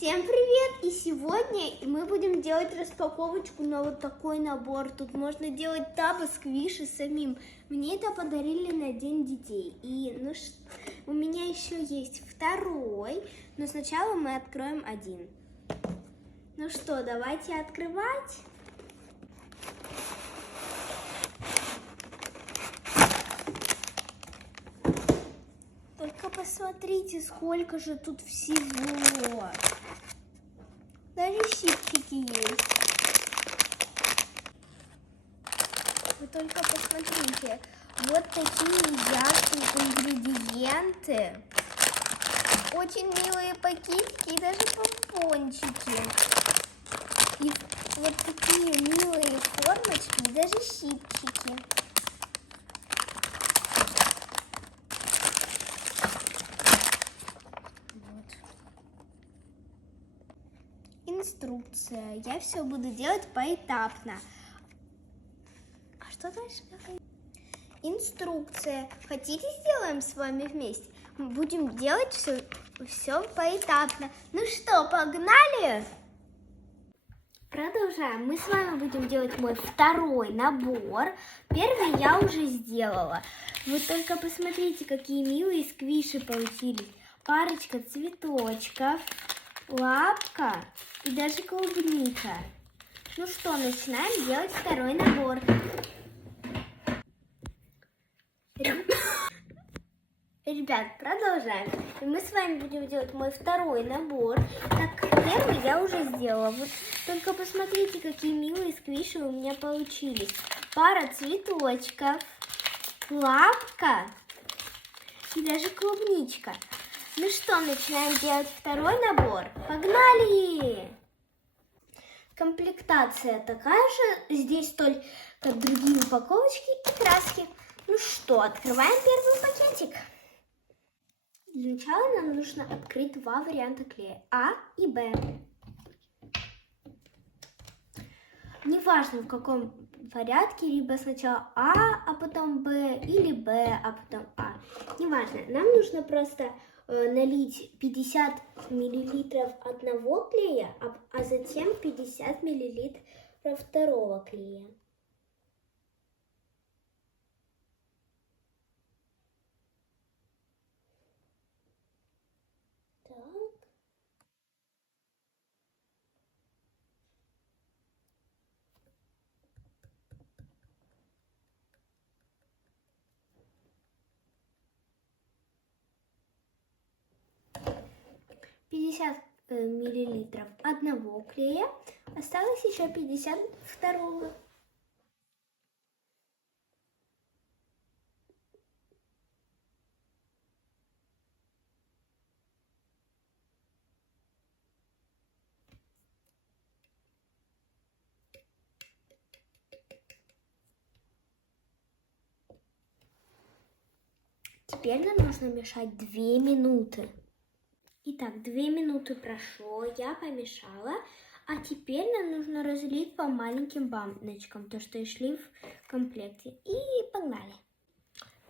Всем привет! И сегодня мы будем делать распаковочку на вот такой набор. Тут можно делать табы, сквиши самим. Мне это подарили на День детей. И у меня еще есть второй, но сначала мы откроем один. Ну что, давайте открывать. Только посмотрите, сколько же тут всего. Даже щипчики есть. Вы только посмотрите. Вот такие яркие ингредиенты. Очень милые пакетики и даже помпончики. И вот такие милые формочки и даже щипчики. Инструкция. Я все буду делать поэтапно. А что дальше? Инструкция. Хотите, сделаем с вами вместе? Мы будем делать все поэтапно. Ну что, погнали? Продолжаем. Мы с вами будем делать мой второй набор. Первый я уже сделала. Вы только посмотрите, какие милые сквиши получились. Парочка цветочков, лапка и даже клубника. Ну что, начинаем делать второй набор. Ребят, продолжаем. И мы с вами будем делать мой второй набор. Так, первый я уже сделала. Вот только посмотрите, какие милые сквиши у меня получились. Пара цветочков, лапка и даже клубничка. Ну что, начинаем делать второй набор. Погнали! Комплектация такая же. Здесь только другие упаковочки и краски. Ну что, открываем первый пакетик. Для начала нам нужно открыть два варианта клея. А и Б. Неважно в каком порядке, либо сначала а потом Б, или Б, а потом А. Неважно. Нам нужно просто налить 50 мл одного клея, а затем 50 мл второго клея. Так. Миллилитров одного клея, осталось еще 50 второго. Теперь нам нужно мешать 2 минуты. Итак, 2 минуты прошло, я помешала, а теперь нам нужно разлить по маленьким баночкам, то, что и шли в комплекте. И погнали!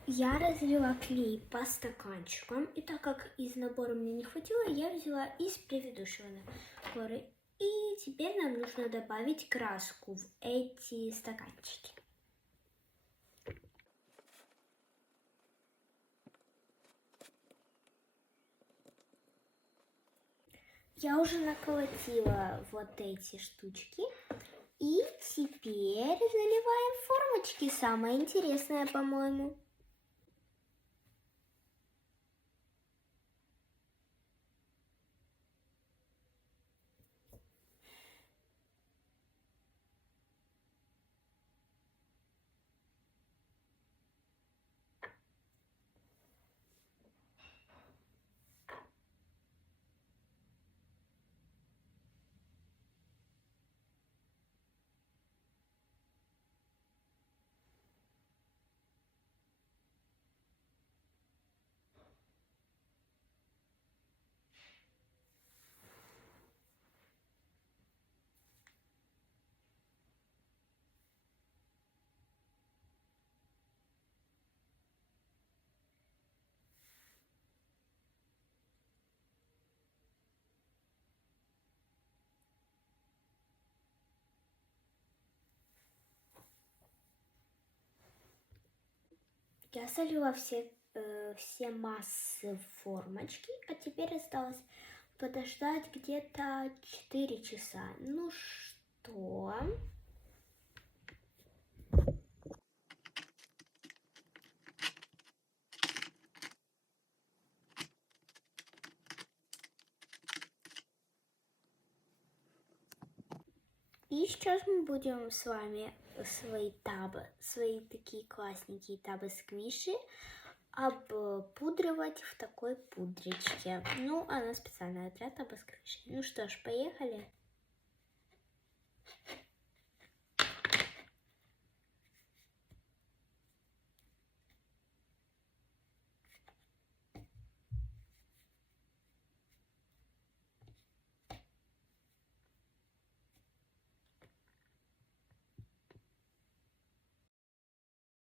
Я разлила клей по стаканчикам, и так как из набора мне не хватило, я взяла из предыдущего набора. И теперь нам нужно добавить краску в эти стаканчики. Я уже наколотила вот эти штучки. И теперь заливаем формочки. Самое интересное, по-моему. Я солила все массы в формочки, а теперь осталось подождать где-то 4 часа. Ну что? И сейчас мы будем с вами свои такие классненькие табы сквиши обпудривать в такой пудричке. Ну, она специальная для табы сквиши. Ну что ж, поехали.